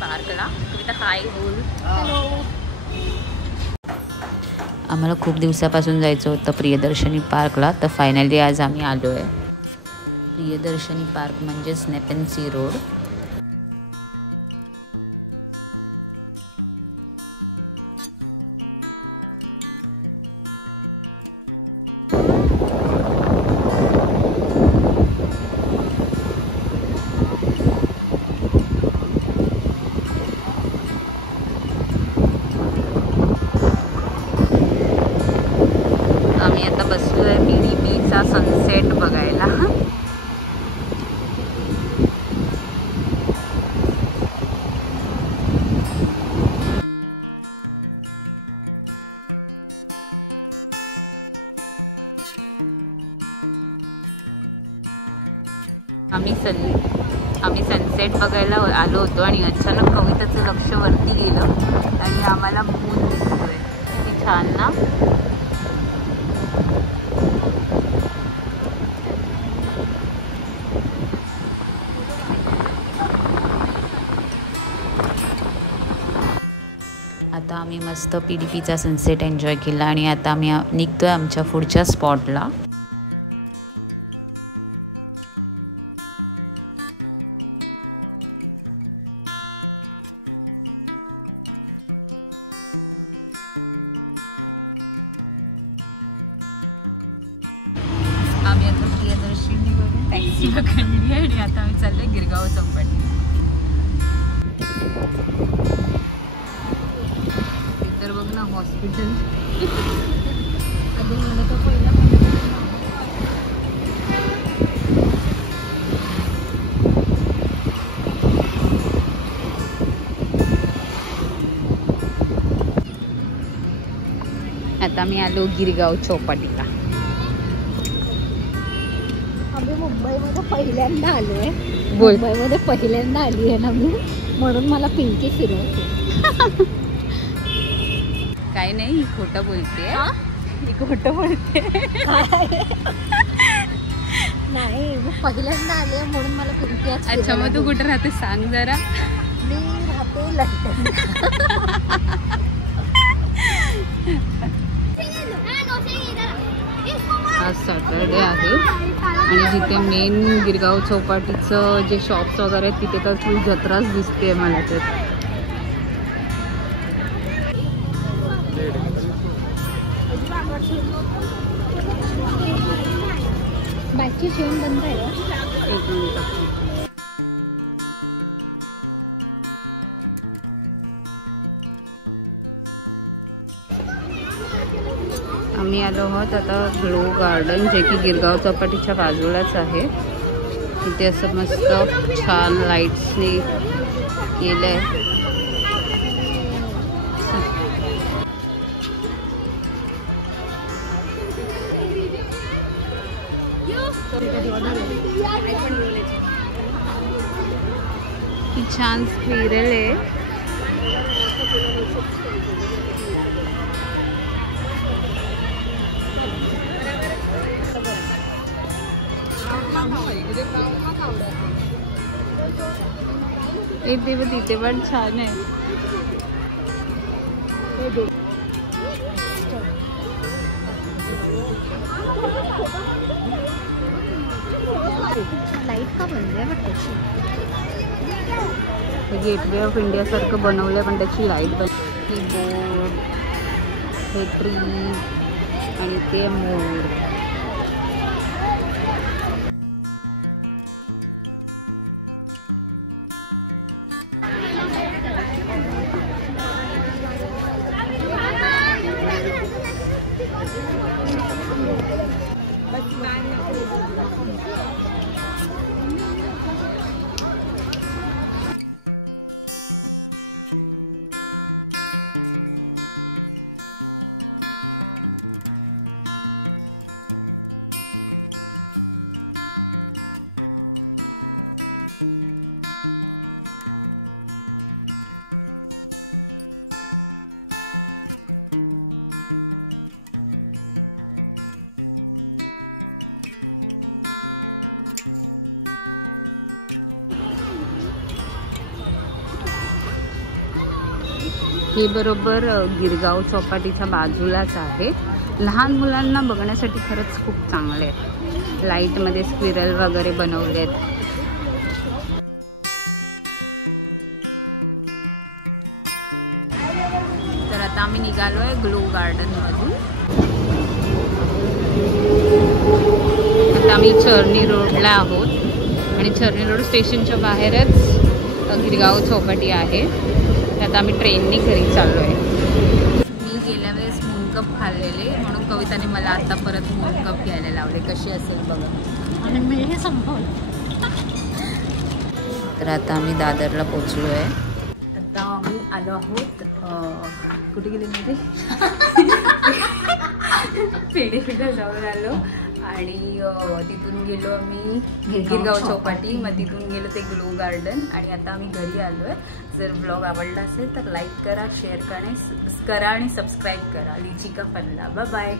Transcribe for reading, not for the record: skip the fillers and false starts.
पार्कला. विथ हाय बोल. हॅलो. आम्हाला खूप दिवसापासून जायचं होतं प्रियदर्शनी पार्कला, तर फायनली आज आम्ही आलो आहे. प्रियदर्शनी पार्क म्हणजेच नेपन सी रोड. आम्ही आता बसलोय PDPचा सनसेट बघायला. आम्ही सनसेट बघायला आलो होतो आणि अचानक कविताचं लक्ष वरती गेलं आणि आम्हाला मून दिसतोय. किती छान ना. आता आम्ही मस्त PDPचा सनसेट एन्जॉय केला आणि आता आम्ही निघतोय आमच्या पुढच्या स्पॉटला. आम्ही आता प्रियदर्शनीवरून टॅक्सी पकडली आणि आता आम्ही चाललोय गिरगाव चौपाटी. तर बघ ना हॉस्पिटल. आता मी आलो गिरगाव चौपाटीला. आम्ही मुंबईमध्ये पहिल्यांदा आलोय. बोल. मुंबईमध्ये पहिल्यांदा आली आहे ना मी, म्हणून मला पिंकी फिरवते. काय नाही, ही खोटं बोलते. ही खोटं बोलते. नाही, मी पहिल्यांदा आले म्हणून मला पिंकी आज अच्छा, मग तू कुठं राहते सांग जरा. मी राहते लंडन. आज सॅटरडे आहे आणि जिथे मेन गिरगाव चौपाटीचं जे शॉप्स वगैरे आहेत तिथे तर फुल जत्राच दिसते मला तर. बाईकची चेन बंद आहे. एक मिनिट. आम्ही आलो आहोत आता ग्लो गार्डन, जे की गिरगाव चौपाटीच्या बाजूलाच आहे. इथे असं मस्त छान लाईट्सने केलं आहे. छान स्क्विरल आहे. तिथे पण छान आहे. लाईट का बंद आहे वाटतं. गेटवे ऑफ इंडिया सारखं बनवलंय पण त्याची लाईट बंद. ही बोट, हे ट्री आणि ते मोर. हे बरोबर गिरगाव चौपाटीच्या बाजूलाच आहे. लहान मुलांना बघण्यासाठी खरंच खूप चांगले आहे. लाईटमध्ये स्क्विरल वगैरे बनवलेत. तर आता आम्ही निघालो आहे ग्लो गार्डनमधून. आता आम्ही चर्नी रोडला आहोत आणि चर्नी रोड स्टेशनच्या बाहेरच गिरगाव चौपाटी आहे. आता आम्ही ट्रेनने घरी चाललो आहे. मी गेल्या वेळेस मूनकप खाल्लेले म्हणून कविताने मला आता परत मूनकप घ्यायला लावले. कशी असेल बघा. आणि मी हे संपवलं. तर आता आम्ही दादरला पोचलो आहे. आता आम्ही आलो आहोत कुठे गेले म्हणजे पेढेला जाऊन आलो आणि तिथून गेलो आम्ही गिरगाव चौपाटी. मग तिथून गेलो ते ग्लो गार्डन आणि आता आम्ही घरी आलो आहे. जर ब्लॉग आवडला असेल तर लाईक करा, शेअर करा आणि सबस्क्राईब करा. लिचिका पल्ला. Bye bye.